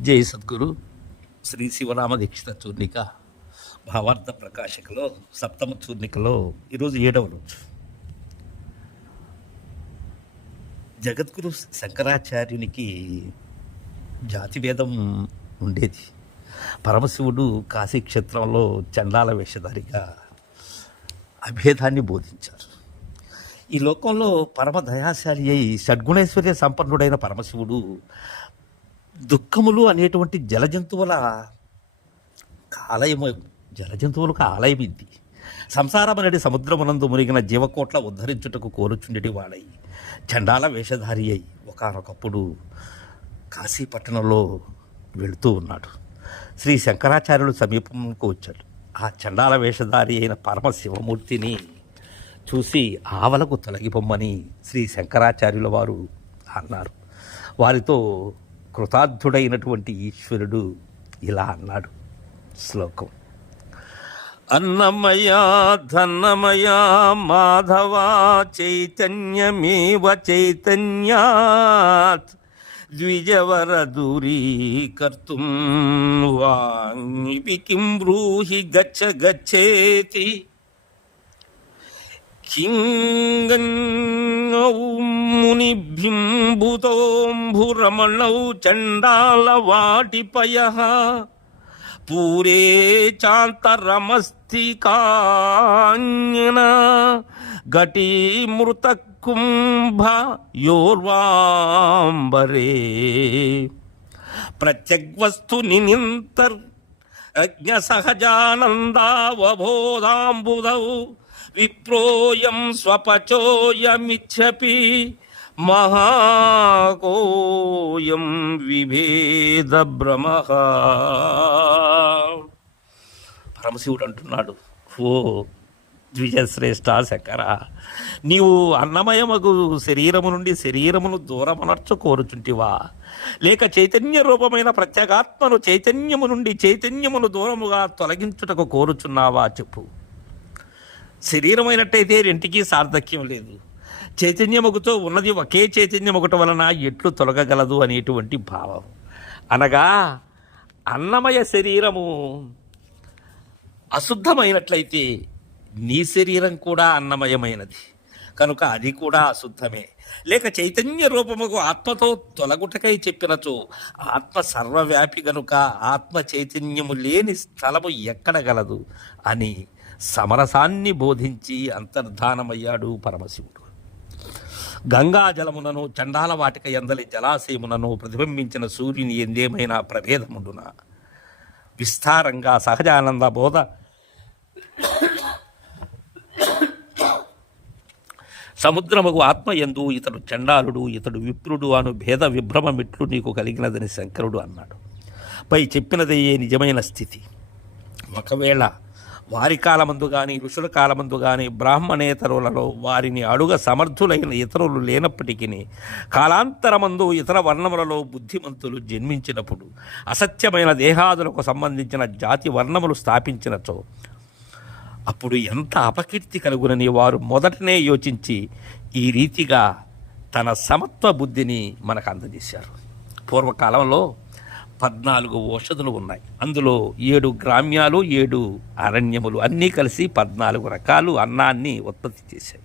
జై సద్గురు. శ్రీ శివరామ దీక్షిత చూర్ణిక భావార్థ ప్రకాశికలో సప్తమ చూర్ణికలో ఈరోజు ఏడవ రోజు. జగద్గురు శంకరాచార్యునికి జాతిభేదం ఉండేది. పరమశివుడు కాశీక్షేత్రంలో చండాల వేషధారిగా అభేదాన్ని బోధించారు. ఈ లోకంలో పరమ దయాశాలి అయి షడ్గుణేశ్వర్య సంపన్నుడైన పరమశివుడు దుఃఖములు అనేటువంటి జలజంతువుల ఆలయము జలజంతువులకు ఆలయం ఇది. సంసారం అనేది సముద్రమునందు మునిగిన జీవకోట్ల ఉద్ధరించుటకు కోరుచుండేటి వాడై చండాల వేషధారి అయి ఒకనొకప్పుడు కాశీపట్టణంలో వెళుతూ ఉన్నాడు. శ్రీ శంకరాచార్యులు సమీపంకు వచ్చాడు. ఆ చండాల వేషధారి అయిన పరమశివమూర్తిని చూసి ఆవలకు తొలగిపోమ్మని శ్రీ శంకరాచార్యుల వారు అన్నారు. వారితో కృతార్థుడైనటువంటి ఈశ్వరుడు ఇలా అన్నాడు శ్లోకం. అన్నమయా ధన్నమయా మాధవా చైతన్యమేవ చైతన్యాత్ ద్విజవర దూరీకర్తుం వాంగిపి కిం బ్రూహి గచ్చ గచ్చేతి. కింగౌ మునిభింబుతోంభురమణౌ చండాలవాటిపయ పూరే చాంతరమస్తి కాంగన ఘటీమృత కుంభ యోర్వాంబరే ప్రత్యగ్వస్తు నినింతర్ యజ్ఞ సహజానందావబోధాంబుధౌ విప్రోయం స్వపచోయమిచ్చపి. మహాకోయం విభేద భ్రమ. పరమశివుడు అంటున్నాడు ఓ ద్విజశ్రేష్ఠ శకర నీవు అన్నమయమగు శరీరము నుండి శరీరమును దూరమనర్చ కోరుచుంటివా? లేక చైతన్య రూపమైన ప్రత్యేగాత్మను చైతన్యము నుండి చైతన్యమును దూరముగా తొలగించుటకు కోరుచున్నావా చెప్పు. శరీరమైనట్టయితే రెంటికి సార్థక్యం లేదు. చైతన్యముగుతో ఉన్నది ఒకే చైతన్యం ఒకటి వలన ఎట్లు తొలగగలదు అనేటువంటి భావం. అనగా అన్నమయ శరీరము అశుద్ధమైనట్లయితే నీ శరీరం కూడా అన్నమయమైనది. కనుక అది కూడా అశుద్ధమే. లేక చైతన్య రూపముకు ఆత్మతో తొలగుటకై చెప్పినచో ఆత్మ సర్వవ్యాపి గనుక ఆత్మ చైతన్యము లేని స్థలము ఎక్కడ గలదు అని సమరసాన్ని బోధించి అంతర్ధానమయ్యాడు పరమశివుడు. గంగా జలమునను చండాల వాటిక ఎందలి జలాశయమునను ప్రతిబింబించిన సూర్యుని ఎందేమైనా ప్రభేదముండున? విస్తారంగా సహజానంద బోధ. సముద్రముకు ఆత్మ ఎందు ఇతడు చండాలుడు ఇతడు విప్రుడు అను భేద విభ్రమమిట్లు నీకు కలిగినదని శంకరుడు అన్నాడు. పై చెప్పినదయ్యే నిజమైన స్థితి. ఒకవేళ వారి కాలమందు కానీ ఋషుల కాలమందు కానీ బ్రాహ్మణేతరులలో వారిని అడుగ సమర్థులైన ఇతరులు లేనప్పటికీ కాలాంతరమందు ఇతర వర్ణములలో బుద్ధిమంతులు జన్మించినప్పుడు అసత్యమైన దేహాదులకు సంబంధించిన జాతి వర్ణములు స్థాపించినచో అప్పుడు ఎంత అపకీర్తి కలుగునని వారు మొదటనే యోచించి ఈ రీతిగా తన సమత్వ బుద్ధిని మనకు అందజేశారు. పూర్వకాలంలో పద్నాలుగు ఔషధులు ఉన్నాయి. అందులో ఏడు గ్రామ్యాలు ఏడు అరణ్యములు అన్నీ కలిసి పద్నాలుగు రకాలు అన్నాన్ని ఉత్పత్తి చేశాయి.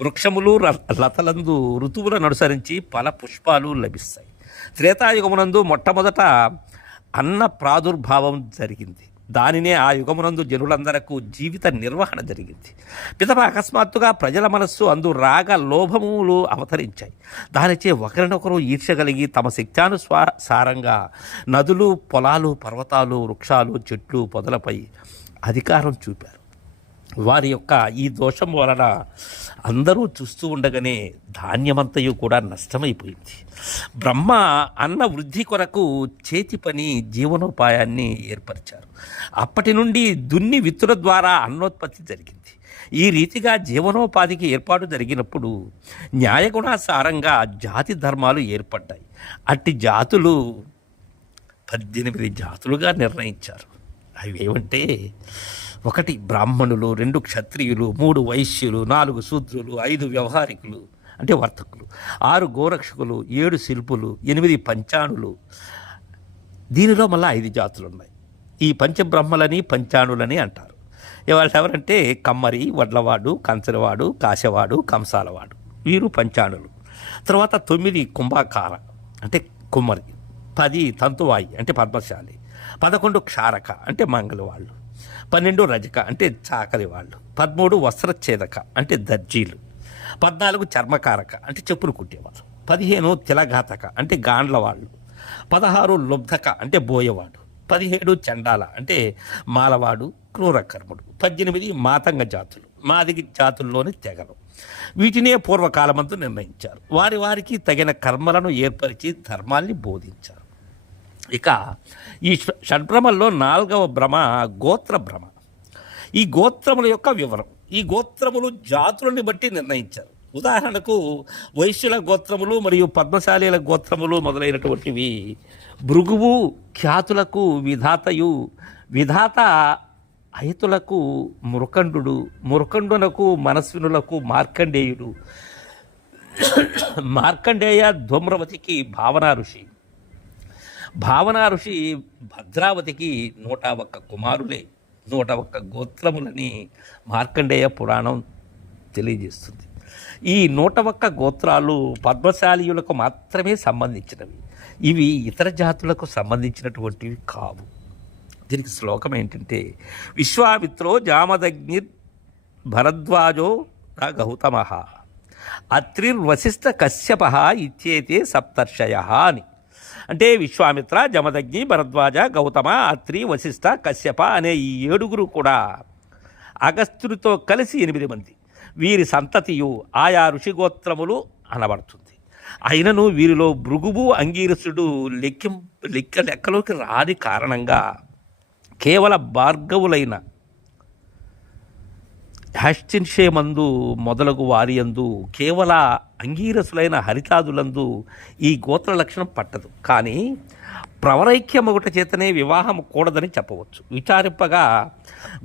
వృక్షములు లతలందు ఋతువులను అనుసరించి ఫల పుష్పాలు లభిస్తాయి. త్రేతాయుగమునందు మొట్టమొదట అన్న ప్రాదుర్భావం జరిగింది. దానినే ఆ యుగమునందు జనులందరకు జీవిత నిర్వహణ జరిగింది. పిదప అకస్మాత్తుగా ప్రజల మనస్సు అందు రాగ లోభములు అవతరించాయి. దానిచే ఒకరినొకరు ఈర్షగలిగి తమ శక్త్యానుసారంగా నదులు పొలాలు పర్వతాలు వృక్షాలు చెట్లు పొదలపై అధికారం చూపారు. వారి యొక్క ఈ దోషం వలన అందరూ చూస్తూ ఉండగానే ధాన్యమంతయు కూడా నష్టమైపోయింది. బ్రహ్మ అన్న వృద్ధి కొరకు చేతి పని జీవనోపాయాన్ని ఏర్పరిచారు. అప్పటి నుండి దున్ని విత్తుల ద్వారా అన్నోత్పత్తి జరిగింది. ఈ రీతిగా జీవనోపాధికి ఏర్పాటు జరిగినప్పుడు న్యాయగుణాసారంగా జాతి ధర్మాలు ఏర్పడ్డాయి. అట్టి జాతులు పద్దెనిమిది జాతులుగా నిర్ణయించారు. అవి ఏమంటే ఒకటి బ్రాహ్మణులు రెండు క్షత్రియులు మూడు వైశ్యులు నాలుగు శూద్రులు ఐదు వ్యవహారికులు అంటే వర్తకులు ఆరు గోరక్షకులు ఏడు శిల్పులు ఎనిమిది పంచాణులు. దీనిలో మళ్ళీ ఐదు జాతులు ఉన్నాయి ఈ పంచబ్రహ్మలని పంచాణులని అంటారు. ఇవాళ ఎవరంటే కమ్మరి వడ్లవాడు కంచరవాడు కాశవాడు కంసాలవాడు. వీరు పంచాణులు. తర్వాత తొమ్మిది కుంభాకార అంటే కుమ్మరి పది తంతువాయి అంటే పద్మశాలి పదకొండు క్షారక అంటే మంగళవాళ్ళు. పన్నెండు రజక అంటే చాకలి వాళ్ళు. పదమూడు వస్త్రఛేదక అంటే దర్జీలు. పద్నాలుగు చర్మకారక అంటే చెప్పులు కుట్టేవాళ్ళు పదిహేను తిలఘాతక అంటే గాండ్ల వాళ్ళు. పదహారు లుబ్ధక అంటే బోయవాడు. పదిహేడు చండాల అంటే మాలవాడు క్రూరకర్ముడు పద్దెనిమిది మాతంగ జాతులు. మాదిగి జాతుల్లోని తెగలు. వీటినే పూర్వకాలమందు నిర్ణయించారు. వారి వారికి తగిన కర్మలను ఏర్పరిచి ధర్మాల్ని బోధించారు. ఇక ఈ షడ్భ్రమల్లో నాలుగవ భ్రమ గోత్ర భ్రమ. ఈ గోత్రముల యొక్క వివరం. ఈ గోత్రములు జాతులని బట్టి నిర్ణయించారు. ఉదాహరణకు వైశ్యుల గోత్రములు మరియు పద్మశాలీల గోత్రములు మొదలైనటువంటివి భృగువు ఖ్యాతులకు విధాతయు విధాత అయతులకు మురకండు మురకండునకు మనస్వినులకు మార్కండేయుడు. మార్కండేయ ధ్వమ్రవతికి భావనా ఋషి. భావనా ఋషి భద్రావతికి నూట ఒక్క కుమారులే నూట ఒక్క గోత్రములని మార్కండేయ పురాణం తెలియజేస్తుంది. ఈ నూట ఒక్క గోత్రాలు పద్మశాలీయులకు మాత్రమే సంబంధించినవి. ఇవి ఇతర జాతులకు సంబంధించినటువంటివి కావు. దీనికి శ్లోకం ఏంటంటే విశ్వామిత్రో జామదగ్ని భరద్వాజో గౌతమ అత్రిర్వశిష్ట కశ్యప ఇచ్చేతే సప్తర్షయ అని. అంటే విశ్వామిత్ర జమదగ్ని భరద్వాజ గౌతమ అత్రి వశిష్ఠ కశ్యప అనే ఈ ఏడుగురు కూడా అగస్త్యుడితో కలిసి ఎనిమిది మంది. వీరి సంతతియు ఆయా ఋషిగోత్రములు అనబడుతుంది. అయినను వీరిలో భృగువు అంగీరసుడు లెక్కిం లెక్క లెక్కలోకి రాని కారణంగా కేవల భార్గవులైన మందు మొదలగు వారియందు కేవల అంగీరసులైన హరితాదులందు ఈ గోత్ర లక్షణం పట్టదు. కానీ ప్రవరైక్యమొకటి చేతనే వివాహం కూడదని చెప్పవచ్చు. విచారింపగా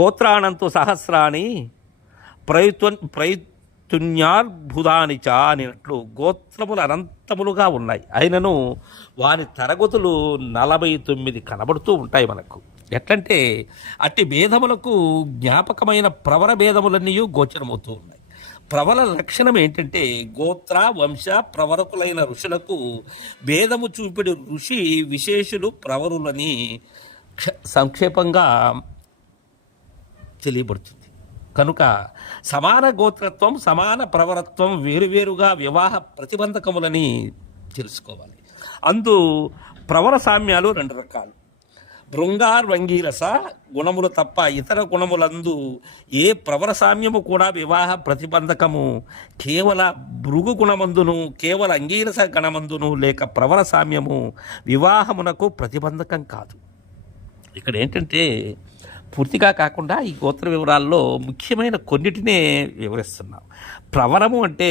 గోత్రానంతు సహస్రాన్ని ప్రయుత్వ ప్రయుత్తున్యార్భుదాని చ అనినట్లు గోత్రములు అనంతములుగా ఉన్నాయి. అయినను వారి తరగతులు నలభై తొమ్మిది కనబడుతూ ఉంటాయి మనకు. ఎట్లంటే అట్టి భేదములకు జ్ఞాపకమైన ప్రవర భేదములన్నీ గోచరమవుతూ ఉన్నాయి. ప్రవల లక్షణం ఏంటంటే గోత్ర వంశ ప్రవరకులైన ఋషులకు భేదము చూపిడి ఋషి విశేషులు ప్రవరులని క్ష- సంక్షేపంగా తెలియబడుతుంది కనుక సమాన గోత్రత్వం సమాన ప్రవరత్వం వేరువేరుగా వివాహ ప్రతిబంధకములని తెలుసుకోవాలి. అందు ప్రవర సామ్యాలు రెండు రకాలు. భృంగార్ వంగీరస గుణములు తప్ప ఇతర గుణములందు ఏ ప్రవర సామ్యము కూడా వివాహ ప్రతిబంధకము కేవల భృగు గుణమందును కేవల అంగీరస గణమందును లేక ప్రవర సామ్యము వివాహమునకు ప్రతిబంధకం కాదు. ఇక్కడ ఏంటంటే పూర్తిగా కాకుండా ఈ గోత్ర వివరాల్లో ముఖ్యమైన కొన్నిటినే వివరిస్తున్నాం. ప్రవరము అంటే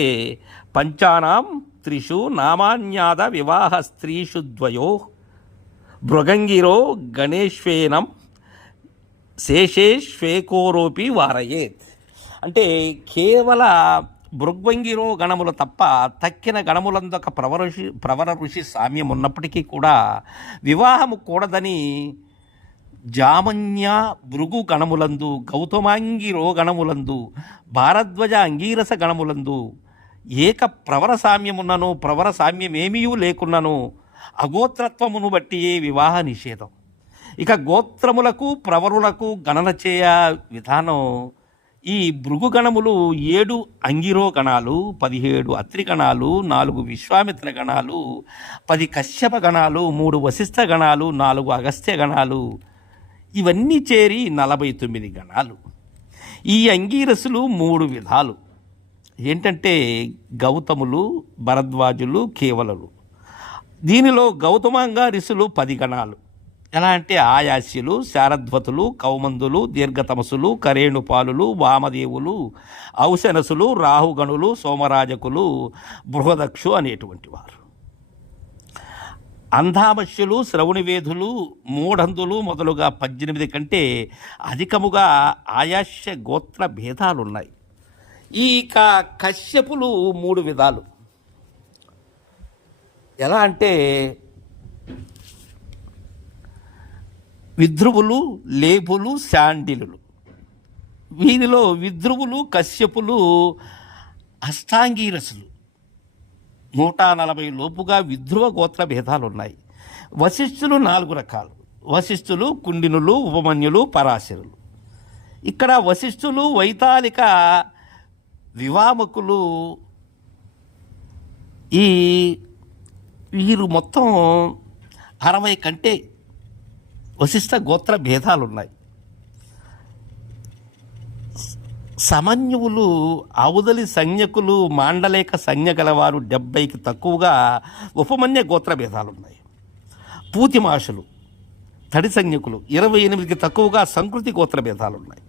పంచానాం త్రిషు నామాన్యాద వివాహ స్త్రీషు ద్వయో భృగంగిరో గణేశ్వేనం శేషేష్వేకోరోపి వారయేత్. అంటే కేవల భృగ్వంగిరో గణములు తప్ప తక్కిన గణములందొక ప్రవర ఋషి ప్రవర ఋషి సామ్యం ఉన్నప్పటికీ కూడా వివాహము కూడదని జామన్య భృగు గణములందు గౌతమాంగిరో గణములందు భారద్వజ అంగీరస గణములందు ఏక ప్రవర సామ్యమున్నను ప్రవర సామ్యమేమీ లేకున్నను అగోత్రత్వమును బట్టి వివాహ నిషేధం. ఇక గోత్రములకు ప్రవరులకు గణన చేయ విధానం ఈ భృగుగణములు ఏడు అంగిరో గణాలు పదిహేడు అత్రి గణాలు నాలుగు విశ్వామిత్ర గణాలు పది కశ్యప గణాలు మూడు వశిష్ఠ గణాలు నాలుగు అగస్త్య గణాలు. ఇవన్నీ చేరి నలభై తొమ్మిది గణాలు. ఈ అంగీరసులు మూడు విధాలు. ఏంటంటే గౌతములు భరద్వాజులు కేవలలు. దీనిలో గౌతమంగా ఋషులు పది గణాలు. ఎలా అంటే ఆయాస్యులు శారద్వతులు కౌమందులు దీర్ఘతమసులు కరేణుపాలులు వామదేవులు ఔశనసులు రాహుగణులు సోమరాజకులు బృహదక్షు అనేటువంటి వారు అంధామస్యులు శ్రవణివేధులు మూఢందులు మొదలుగా పద్దెనిమిది కంటే అధికముగా ఆయాస్య గోత్ర భేదాలున్నాయి. ఈ క- కశ్యపులు మూడు విధాలు. ఎలా అంటే విద్రువులు లేపులు శాండిలులు. వీరిలో విద్రువులు కశ్యపులు అష్టాంగీరసులు. నూట నలభై లోపుగా విద్రువ గోత్ర భేదాలు ఉన్నాయి వశిష్ఠులు నాలుగు రకాలు. వశిష్ఠులు కుండినులు ఉపమన్యులు పరాశరులు. ఇక్కడ వశిష్ఠులు వైతాళిక వివామకులు ఈ వీరు మొత్తం అరవై కంటే వశిష్ట గోత్ర భేదాలు ఉన్నాయి సమన్యువులు అవుదలి సంజ్ఞకులు మాండలేక సంజ్ఞ గలవారు డెబ్బైకి తక్కువగా ఉపమన్య గోత్ర భేదాలు ఉన్నాయి పూతిమాషులు తడి సంజ్ఞకులు ఇరవై ఎనిమిదికి తక్కువగా సంకృతి గోత్ర భేదాలు ఉన్నాయి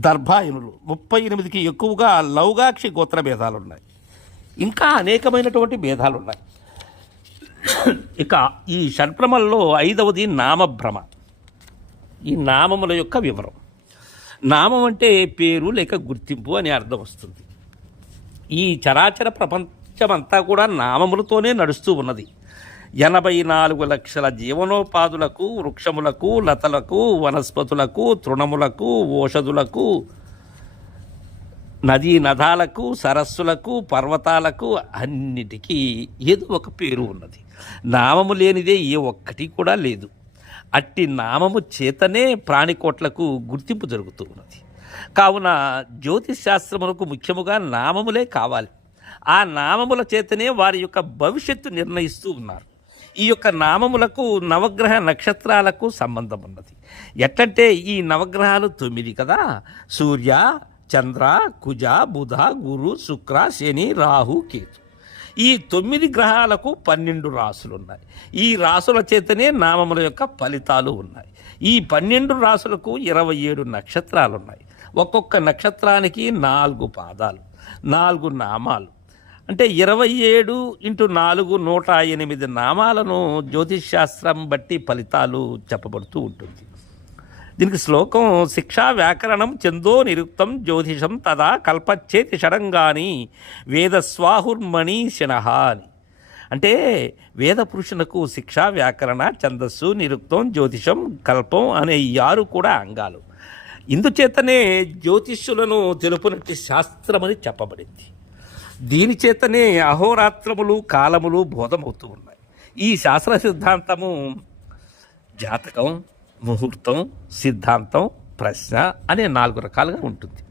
దర్భాయనులు ముప్పై ఎనిమిదికి ఎక్కువగా లౌగాక్షి గోత్ర భేదాలు ఉన్నాయి ఇంకా అనేకమైనటువంటి భేదాలు ఉన్నాయి ఇక ఈ షడ్భ్రమల్లో ఐదవది నామభ్రమ. ఈ నామముల యొక్క వివరం. నామం అంటే పేరు లేక గుర్తింపు అని అర్థం వస్తుంది. ఈ చరాచర ప్రపంచమంతా కూడా నామములతోనే నడుస్తూ ఉన్నది. ఎనభై నాలుగు లక్షల జీవనోపాధులకు వృక్షములకు లతలకు వనస్పతులకు తృణములకు ఓషధులకు నదీ నదాలకు సరస్సులకు పర్వతాలకు అన్నిటికీ ఏదో ఒక పేరు ఉన్నది. నామము లేనిదే ఏ ఒక్కటి కూడా లేదు. అట్టి నామము చేతనే ప్రాణికోట్లకు గుర్తింపు జరుగుతూ ఉన్నది. కావున జ్యోతిష్ శాస్త్రములకు ముఖ్యముగా నామములే కావాలి. ఆ నామముల చేతనే వారి యొక్క భవిష్యత్తు నిర్ణయిస్తూ ఉన్నారు. ఈ యొక్క నామములకు నవగ్రహ నక్షత్రాలకు సంబంధం ఉన్నది ఎట్లంటే ఈ నవగ్రహాలు తొమ్మిది కదా. సూర్య చంద్ర కుజ బుధ గురు శుక్ర శని రాహు కేతు. ఈ తొమ్మిది గ్రహాలకు పన్నెండు రాసులు ఉన్నాయి ఈ రాసుల చేతనే నామముల యొక్క ఫలితాలు ఉన్నాయి. ఈ పన్నెండు రాసులకు ఇరవై ఏడు నక్షత్రాలు ఉన్నాయి ఒక్కొక్క నక్షత్రానికి నాలుగు పాదాలు నాలుగు నామాలు. అంటే ఇరవై ఏడు ఇంటూ నాలుగు నూట ఎనిమిది నామాలను జ్యోతిష్ శాస్త్రం బట్టి ఫలితాలు చెప్పబడుతూ ఉంటుంది. దీనికి శ్లోకం శిక్షా వ్యాకరణం చందో నిరుక్తం జ్యోతిషం తదా కల్పచ్చేతి షడంగాని వేదస్వాహుర్మణీషణ అని. అంటే వేద పురుషునకు శిక్షా వ్యాకరణ ఛందస్సు నిరుక్తం జ్యోతిషం కల్పం అనే ఈ ఆరు కూడా అంగాలు. ఇందుచేతనే జ్యోతిష్యులను తెలుపునట్టి శాస్త్రమని చెప్పబడింది. దీని చేతనే అహోరాత్రములు కాలములు బోధమవుతూ ఉన్నాయి. ఈ శాస్త్ర సిద్ధాంతము జాతకం ముహూర్తం సిద్ధాంతం ప్రశ్న అనే నాలుగు రకాలుగా ఉంటుంది.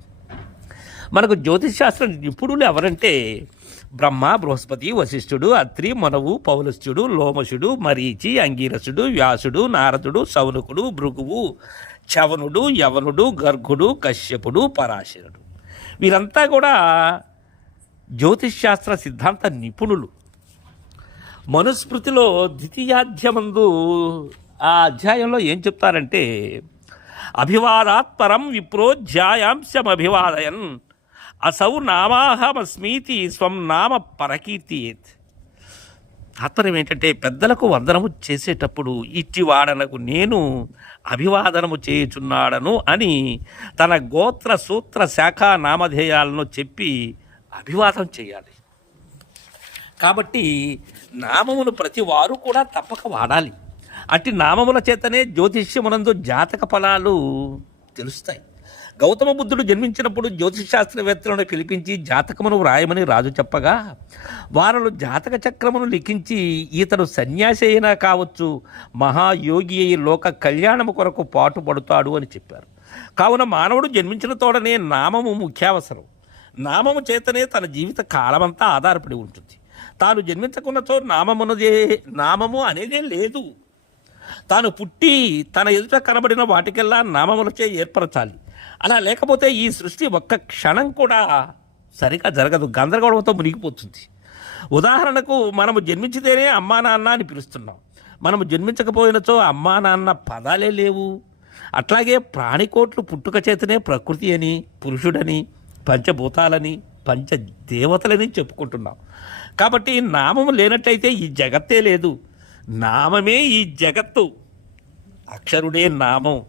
మనకు జ్యోతిష్శాస్త్ర నిపుణులు ఎవరంటే బ్రహ్మ బృహస్పతి వశిష్ఠుడు అత్రి మనవు పౌలస్థుడు లోమశుడు మరీచి అంగీరసుడు వ్యాసుడు నారదుడు సౌనకుడు భృగువు చవనుడు యవనుడు గర్గుడు కశ్యపుడు పరాశరుడు. వీరంతా కూడా జ్యోతిష్శాస్త్ర సిద్ధాంత నిపుణులు. మనుస్మృతిలో ద్వితీయాధ్యమందు ఆ అధ్యాయంలో ఏం చెప్తారంటే అభివాదాత్పరం విప్రోధ్యాయాంశమభివాదయన్ అసౌ నామాహమస్మీతి స్వం నామ పరకీర్తియేత్. తాత్పర్యం ఏంటంటే పెద్దలకు వందనము చేసేటప్పుడు ఇట్టివాడనకు నేను అభివాదనము చేయుచున్నాడను అని తన గోత్ర సూత్ర శాఖ నామధేయాలను చెప్పి అభివాదం చేయాలి. కాబట్టి నామమును ప్రతి వారు కూడా తప్పక వాడాలి. అట్టి నామముల చేతనే జ్యోతిష్యమునందు జాతక ఫలాలు తెలుస్తాయి. గౌతమ బుద్ధుడు జన్మించినప్పుడు జ్యోతిష్ శాస్త్రవేత్తలను పిలిపించి జాతకమును వ్రాయమని రాజు చెప్పగా వారు జాతక చక్రమును లిఖించి ఈతను సన్యాసి అయినా కావచ్చు మహాయోగి అయి లోక కళ్యాణము కొరకు పాటుపడుతాడు అని చెప్పారు. కావున మానవుడు జన్మించిన తోడనే నామము ముఖ్యావసరం. నామము చేతనే తన జీవిత కాలమంతా ఆధారపడి ఉంటుంది. తాను జన్మించకున్నచో నామమునదే నామము అనేదే లేదు. తాను పుట్టి తన ఎదుట కనబడిన వాటికెల్లా నామములచే ఏర్పరచాలి. అలా లేకపోతే ఈ సృష్టి ఒక్క క్షణం కూడా సరిగా జరగదు గందరగోళంతో మునిగిపోతుంది. ఉదాహరణకు మనము జన్మించితేనే అమ్మా నాన్న అని పిలుస్తున్నాం. మనము జన్మించకపోయినచో అమ్మా నాన్న పదాలే లేవు. అట్లాగే ప్రాణికోట్లు పుట్టుక చేతనే ప్రకృతి అని పురుషుడని పంచభూతాలని పంచ దేవతలని చెప్పుకుంటున్నాం. కాబట్టి నామము లేనట్టయితే ఈ జగత్తే లేదు. నామమే ఈ జగత్తు. అక్షరుడే నామం.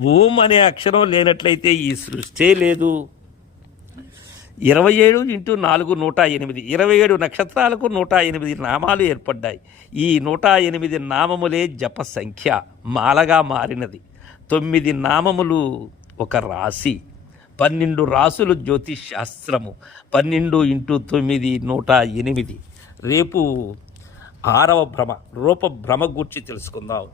ఓం అనే అక్షరం లేనట్లయితే ఈ సృష్టే లేదు. ఇరవై ఏడు ఇంటూ నాలుగు నూట ఎనిమిది. ఇరవై ఏడు నక్షత్రాలకు నూట ఎనిమిది నామాలు ఏర్పడ్డాయి. ఈ నూట ఎనిమిది నామములే జప సంఖ్య మాలగా మారినది. తొమ్మిది నామములు ఒక రాశి. పన్నెండు రాసులు జ్యోతిష్ శాస్త్రము. పన్నెండు ఇంటూ తొమ్మిది నూట ఎనిమిది. రేపు ఆరవ భ్రమ రూప భ్రమ గూర్చి తెలుసుకుందాం.